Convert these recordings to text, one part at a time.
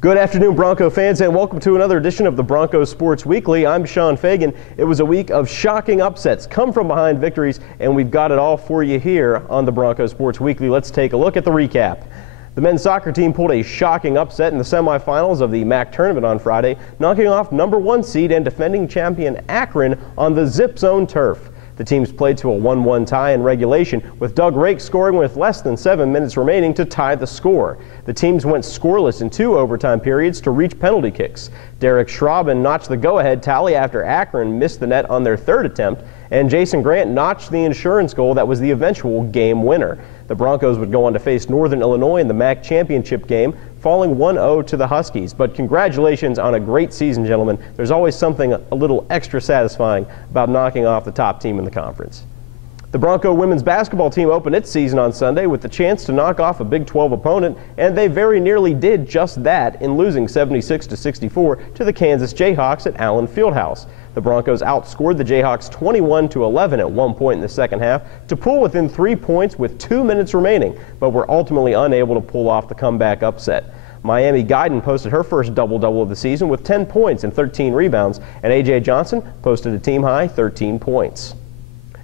Good afternoon, Bronco fans, and welcome to another edition of the Bronco Sports Weekly. I'm Sean Fagan. It was a week of shocking upsets, come from behind victories, and we've got it all for you here on the Bronco Sports Weekly. Let's take a look at the recap. The men's soccer team pulled a shocking upset in the semifinals of the MAC tournament on Friday, knocking off #1 seed and defending champion Akron on the Zip Zone turf. The teams played to a 1-1 tie in regulation, with Doug Rake scoring with less than 7 minutes remaining to tie the score. The teams went scoreless in 2 overtime periods to reach penalty kicks. Derek Schraben notched the go-ahead tally after Akron missed the net on their 3rd attempt, and Jason Grant notched the insurance goal that was the eventual game winner. The Broncos would go on to face Northern Illinois in the MAC championship game, falling 1-0 to the Huskies. But congratulations on a great season, gentlemen. There's always something a little extra satisfying about knocking off the top team in the conference. The Bronco women's basketball team opened its season on Sunday with the chance to knock off a Big 12 opponent, and they very nearly did just that in losing 76-64 to the Kansas Jayhawks at Allen Fieldhouse. The Broncos outscored the Jayhawks 21-11 at one point in the second half to pull within 3 points with 2 minutes remaining, but were ultimately unable to pull off the comeback upset. Miami Guyton posted her first double-double of the season with 10 points and 13 rebounds, and A.J. Johnson posted a team-high 13 points.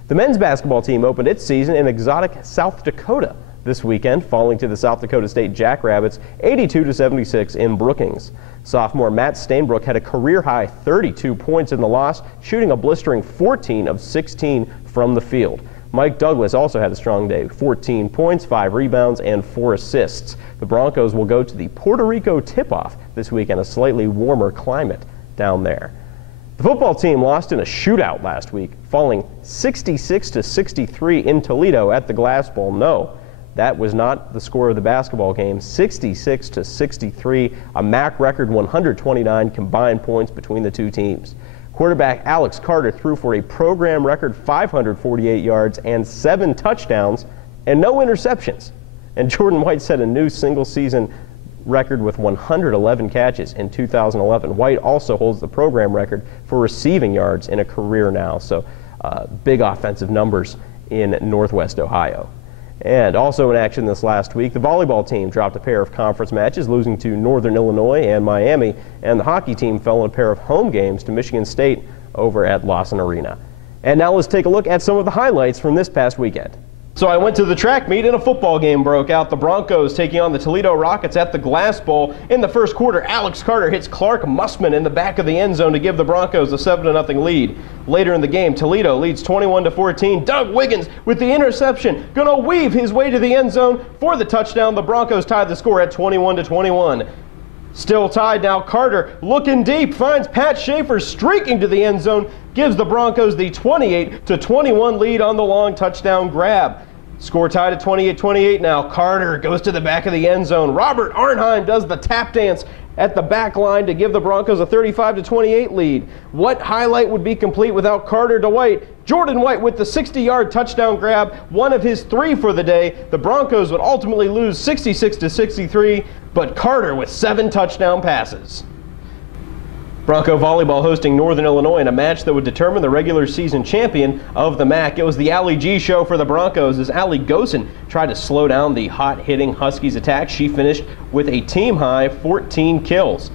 The men's basketball team opened its season in exotic South Dakota this weekend, falling to the South Dakota State Jackrabbits 82-76 in Brookings. Sophomore Matt Stainbrook had a career-high 32 points in the loss, shooting a blistering 14 of 16 from the field. Mike Douglas also had a strong day, 14 points, 5 rebounds, and 4 assists. The Broncos will go to the Puerto Rico tip-off this week in a slightly warmer climate down there. The football team lost in a shootout last week, falling 66-63 in Toledo at the Glass Bowl. No, that was not the score of the basketball game. 66-63, a MAC record 129 combined points between the two teams. Quarterback Alex Carter threw for a program record 548 yards and 7 touchdowns and no interceptions. And Jordan White set a new single-season record with 111 catches in 2011. White also holds the program record for receiving yards in a career now, so big offensive numbers in Northwest Ohio. And also in action this last week, the volleyball team dropped a pair of conference matches, losing to Northern Illinois and Miami, and the hockey team fell in a pair of home games to Michigan State over at Lawson Arena. And now let's take a look at some of the highlights from this past weekend. So I went to the track meet and a football game broke out. The Broncos taking on the Toledo Rockets at the Glass Bowl. In the first quarter, Alex Carter hits Clark Mussman in the back of the end zone to give the Broncos a 7-0 lead. Later in the game, Toledo leads 21-14. Doug Wiggins with the interception, gonna weave his way to the end zone for the touchdown. The Broncos tied the score at 21-21. Still tied now, Carter looking deep, finds Pat Schaefer streaking to the end zone, gives the Broncos the 28-21 lead on the long touchdown grab. Score tied at 28-28 now. Carter goes to the back of the end zone. Robert Arnheim does the tap dance at the back line to give the Broncos a 35-28 lead. What highlight would be complete without Carter to White? Jordan White with the 60-yard touchdown grab, one of his 3 for the day. The Broncos would ultimately lose 66-63, but Carter with 7 touchdown passes. Bronco volleyball hosting Northern Illinois in a match that would determine the regular season champion of the MAC. It was the Allie G show for the Broncos as Allie Gosen tried to slow down the hot-hitting Huskies attack. She finished with a team-high 14 kills.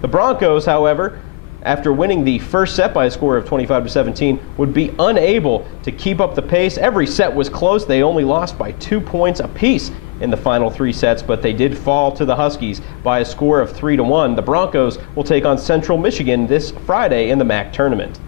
The Broncos, however, after winning the first set by a score of 25-17, would be unable to keep up the pace. Every set was close. They only lost by 2 points apiece in the final 3 sets, but they did fall to the Huskies by a score of 3-1. The Broncos will take on Central Michigan this Friday in the MAC tournament.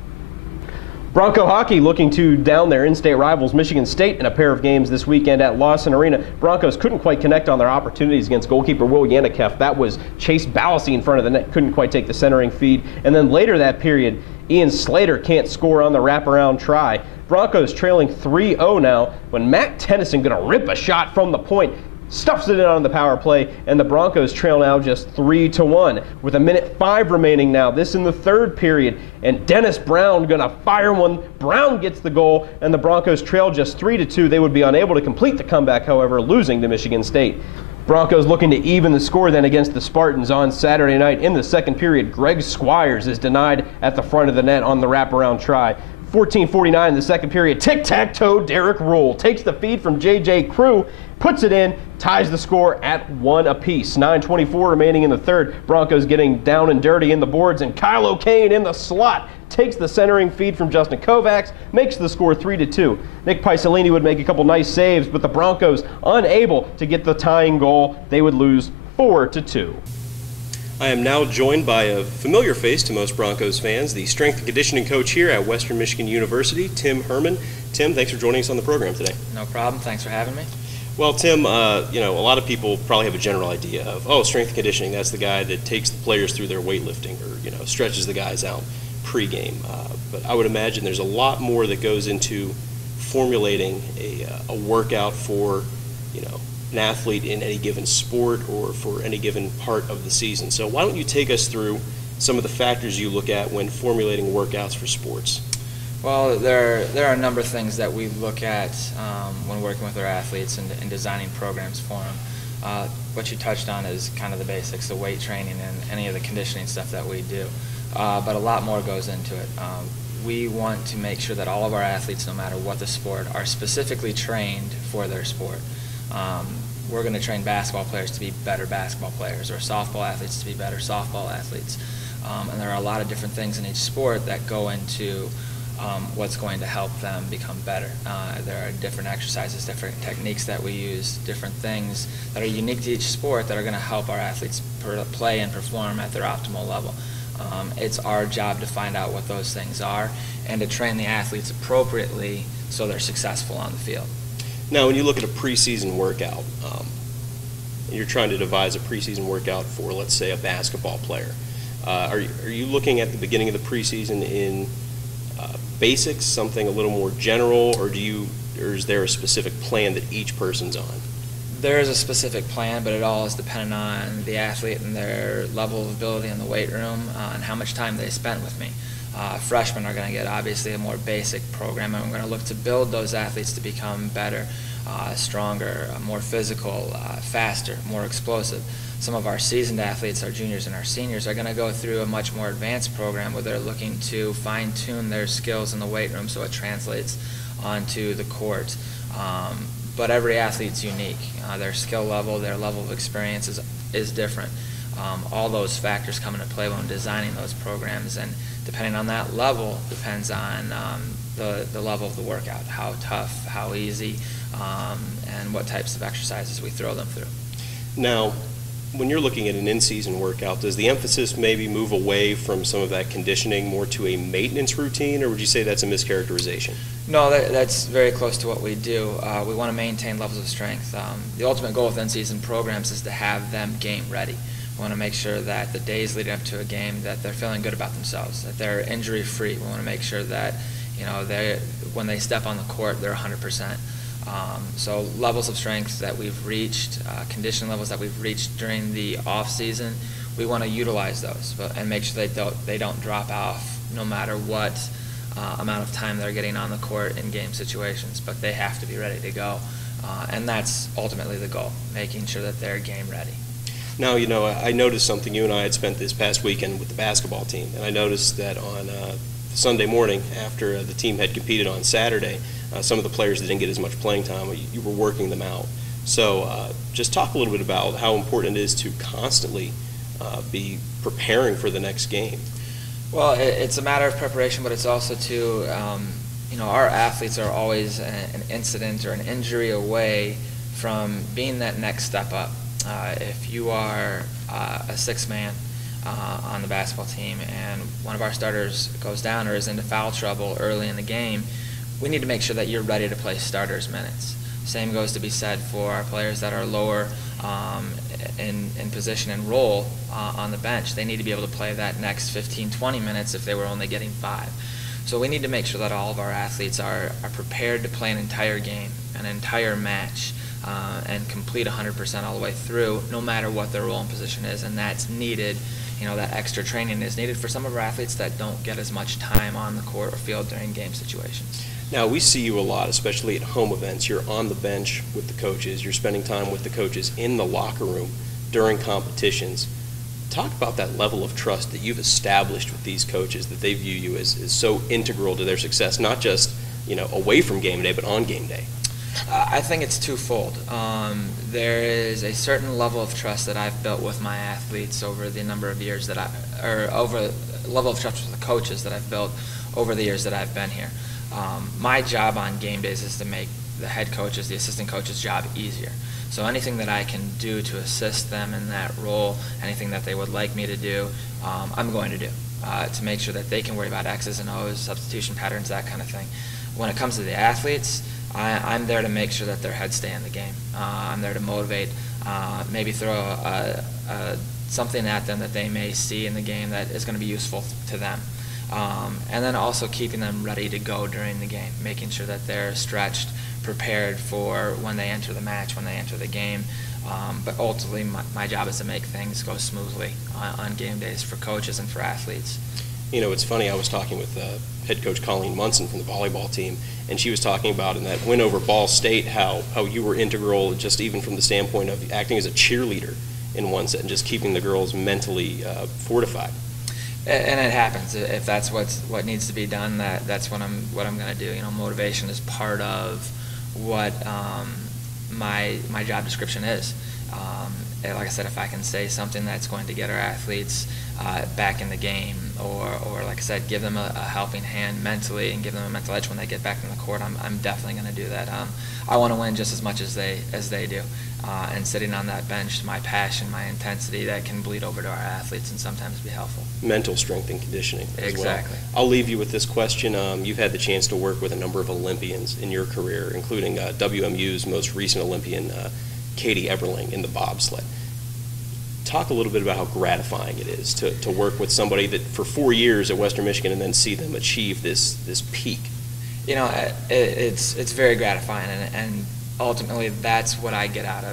Bronco hockey looking to down their in-state rivals Michigan State in a pair of games this weekend at Lawson Arena. Broncos couldn't quite connect on their opportunities against goalkeeper Will Yanikev. That was Chase Balassi in front of the net, couldn't quite take the centering feed. And then later that period, Ian Slater can't score on the wraparound try. Broncos trailing 3-0 now when Matt Tennyson gonna rip a shot from the point, stuffs it in on the power play, and the Broncos trail now just 3-1 with 1:05 remaining now. This in the 3rd period, and Dennis Brown gonna fire one. Brown gets the goal, and the Broncos trail just 3-2. They would be unable to complete the comeback, however, losing to Michigan State. Broncos looking to even the score then against the Spartans on Saturday night. In the 2nd period, Greg Squires is denied at the front of the net on the wraparound try. 14:49 in the 2nd period. Tic-tac-toe, Derek Rule takes the feed from J.J. Crew puts it in, ties the score at 1 apiece. 9:24 remaining in the third. Broncos getting down and dirty in the boards, and Kyle O'Kane in the slot takes the centering feed from Justin Kovacs, makes the score 3-2. Nick Paisalini would make a couple nice saves, but the Broncos unable to get the tying goal. They would lose 4-2. I am now joined by a familiar face to most Broncos fans, the strength and conditioning coach here at Western Michigan University, Tim Herman. Tim, thanks for joining us on the program today. No problem. Thanks for having me. Well, Tim, you know, a lot of people probably have a general idea of, oh, strength and conditioning, that's the guy that takes the players through their weightlifting or, you know, stretches the guys out pregame. But I would imagine there's a lot more that goes into formulating a workout for, you know, an athlete in any given sport or for any given part of the season. So why don't you take us through some of the factors you look at when formulating workouts for sports? Well, there are a number of things that we look at when working with our athletes and designing programs for them. What you touched on is kind of the basics, the weight training and any of the conditioning stuff that we do. But a lot more goes into it. We want to make sure that all of our athletes, no matter what the sport, are specifically trained for their sport. We're going to train basketball players to be better basketball players, or softball athletes to be better softball athletes. And there are a lot of different things in each sport that go into what's going to help them become better. There are different exercises, different techniques that we use, different things that are unique to each sport that are going to help our athletes play and perform at their optimal level. It's our job to find out what those things are and to train the athletes appropriately so they're successful on the field. Now, when you look at a preseason workout, and you're trying to devise a preseason workout for, let's say, a basketball player, are you looking at the beginning of the preseason in basics, something a little more general, or is there a specific plan that each person's on? There is a specific plan, but it all is dependent on the athlete and their level of ability in the weight room and how much time they spent with me. Freshmen are going to get obviously a more basic program, and we're going to look to build those athletes to become better, stronger, more physical, faster, more explosive. Some of our seasoned athletes, our juniors and our seniors, are going to go through a much more advanced program where they're looking to fine-tune their skills in the weight room so it translates onto the court. But every athlete's unique. Their skill level, their level of experience is different. All those factors come into play when designing those programs, and depending on that level depends on the level of the workout, how tough, how easy, and what types of exercises we throw them through. Now, when you're looking at an in-season workout, does the emphasis maybe move away from some of that conditioning more to a maintenance routine, or would you say that's a mischaracterization? No, that's very close to what we do. We want to maintain levels of strength. The ultimate goal with in-season programs is to have them game ready. We want to make sure that the days leading up to a game that they're feeling good about themselves, that they're injury-free. We want to make sure that, you know, when they step on the court, they're 100%. So levels of strength that we've reached, conditioning levels that we've reached during the off season, we want to utilize those and make sure they don't drop off no matter what amount of time they're getting on the court in game situations. But they have to be ready to go, and that's ultimately the goal, making sure that they're game ready. Now, you know, I noticed something. You and I had spent this past weekend with the basketball team, and I noticed that on Sunday morning after the team had competed on Saturday, some of the players that didn't get as much playing time, you were working them out. So just talk a little bit about how important it is to constantly be preparing for the next game. Well, it's a matter of preparation, but it's also you know, our athletes are always an incident or an injury away from being that next step up. If you are a sixth man on the basketball team and one of our starters goes down or is into foul trouble early in the game, we need to make sure that you're ready to play starters minutes. Same goes to be said for our players that are lower in position and role on the bench. They need to be able to play that next 15, 20 minutes if they were only getting 5. So we need to make sure that all of our athletes are prepared to play an entire game, an entire match, and complete 100% all the way through, no matter what their role and position is, and that's needed. You know, that extra training is needed for some of our athletes that don't get as much time on the court or field during game situations. Now, we see you a lot, especially at home events. You're on the bench with the coaches. You're spending time with the coaches in the locker room during competitions. Talk about that level of trust that you've established with these coaches, that they view you as so integral to their success, not just, you know, away from game day, but on game day. I think it's twofold. There is a certain level of trust that I've built with my athletes over the number of years that over level of trust with the coaches that I've built over the years that I've been here. My job on game days is to make the head coaches, the assistant coaches' job easier. So anything that I can do to assist them in that role, anything that they would like me to do, I'm going to do to make sure that they can worry about X's and O's, substitution patterns, that kind of thing. When it comes to the athletes, I'm there to make sure that their heads stay in the game. I'm there to motivate, maybe throw something at them that they may see in the game that is going to be useful to them. And then also keeping them ready to go during the game, making sure that they're stretched, prepared for when they enter the match, when they enter the game. But ultimately, my job is to make things go smoothly on game days for coaches and for athletes. You know, it's funny, I was talking with head coach Colleen Munson from the volleyball team, and she was talking about in that win over Ball State how you were integral, just even from the standpoint of acting as a cheerleader in one set and just keeping the girls mentally fortified. And it happens. If that's what needs to be done, that's what I'm going to do. You know, motivation is part of what my job description is. Like I said, if I can say something that's going to get our athletes back in the game, or like I said, give them a helping hand mentally and give them a mental edge when they get back in the court, I'm definitely going to do that. I want to win just as much as they do. And sitting on that bench, my passion, my intensity, that can bleed over to our athletes and sometimes be helpful. Mental strength and conditioning as exactly. Well. I'll leave you with this question. You've had the chance to work with a number of Olympians in your career, including WMU's most recent Olympian, Katie Everling, in the bobsled. Talk a little bit about how gratifying it is to work with somebody that for 4 years at Western Michigan and then see them achieve this peak. You know, it's very gratifying, and ultimately that's what I get out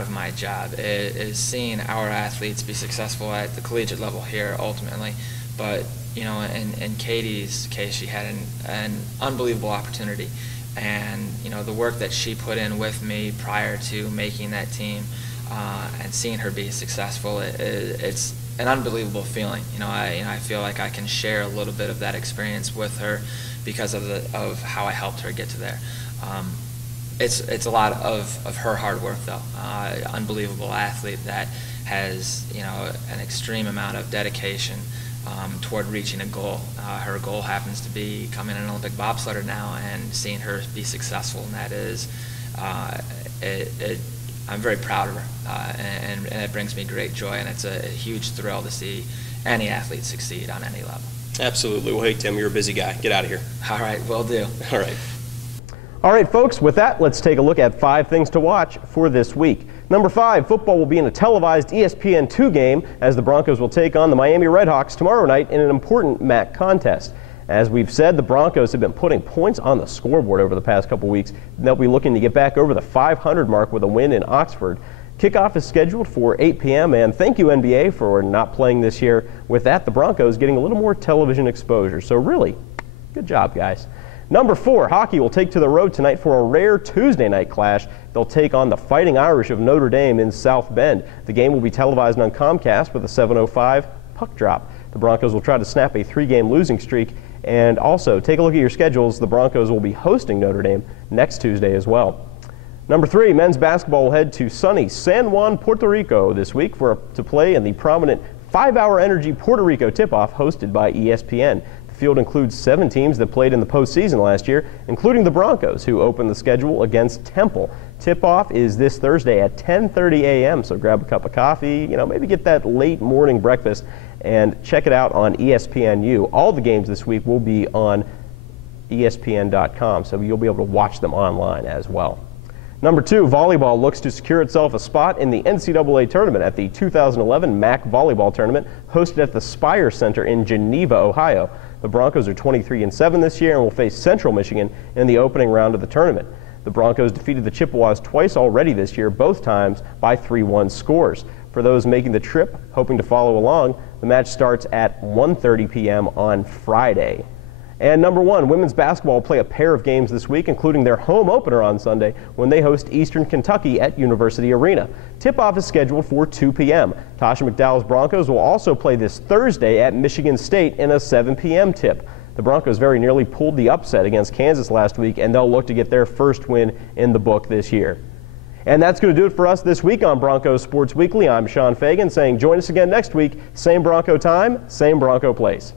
of my job is seeing our athletes be successful at the collegiate level here ultimately. But you know, in Katie's case, she had an unbelievable opportunity, and you know, the work that she put in with me prior to making that team and seeing her be successful, it's an unbelievable feeling. You know, I feel like I can share a little bit of that experience with her because of how I helped her get to there. It's a lot of her hard work, though. Unbelievable athlete that has, you know, an extreme amount of dedication toward reaching a goal. Her goal happens to be becoming an Olympic bobsledder now, and seeing her be successful, and that is, I'm very proud of her, and it brings me great joy, and it's a huge thrill to see any athlete succeed on any level. Absolutely. Well, hey, Tim, you're a busy guy. Get out of here. All right, will do. All right. All right, folks, with that, let's take a look at 5 things to watch for this week. Number 5, football will be in a televised ESPN2 game as the Broncos will take on the Miami Redhawks tomorrow night in an important MAC contest. As we've said, the Broncos have been putting points on the scoreboard over the past couple weeks. They'll be looking to get back over the 500 mark with a win in Oxford. Kickoff is scheduled for 8 p.m. and thank you, NBA, for not playing this year. With that, the Broncos getting a little more television exposure. So really, good job, guys. Number 4, hockey will take to the road tonight for a rare Tuesday night clash. They'll take on the Fighting Irish of Notre Dame in South Bend. The game will be televised on Comcast with a 7:05 puck drop. The Broncos will try to snap a 3-game losing streak. And also, take a look at your schedules. The Broncos will be hosting Notre Dame next Tuesday as well. Number 3, men's basketball will head to sunny San Juan, Puerto Rico this week to play in the prominent 5-hour Energy Puerto Rico tip-off hosted by ESPN. The field includes 7 teams that played in the postseason last year, including the Broncos, who opened the schedule against Temple. Tip-off is this Thursday at 10:30 a.m., so grab a cup of coffee, you know, maybe get that late morning breakfast and check it out on ESPNU. All the games this week will be on ESPN.com, so you'll be able to watch them online as well. Number 2, volleyball looks to secure itself a spot in the NCAA tournament at the 2011 MAC Volleyball Tournament hosted at the Spire Center in Geneva, Ohio. The Broncos are 23-7 this year and will face Central Michigan in the opening round of the tournament. The Broncos defeated the Chippewas twice already this year, both times by 3-1 scores. For those making the trip, hoping to follow along, the match starts at 1:30 p.m. on Friday. And number 1, women's basketball will play a pair of games this week, including their home opener on Sunday when they host Eastern Kentucky at University Arena. Tip-off is scheduled for 2 p.m. Tasha McDowell's Broncos will also play this Thursday at Michigan State in a 7 p.m. tip. The Broncos very nearly pulled the upset against Kansas last week, and they'll look to get their first win in the book this year. And that's going to do it for us this week on Bronco Sports Weekly. I'm Sean Fagan saying join us again next week. Same Bronco time, same Bronco place.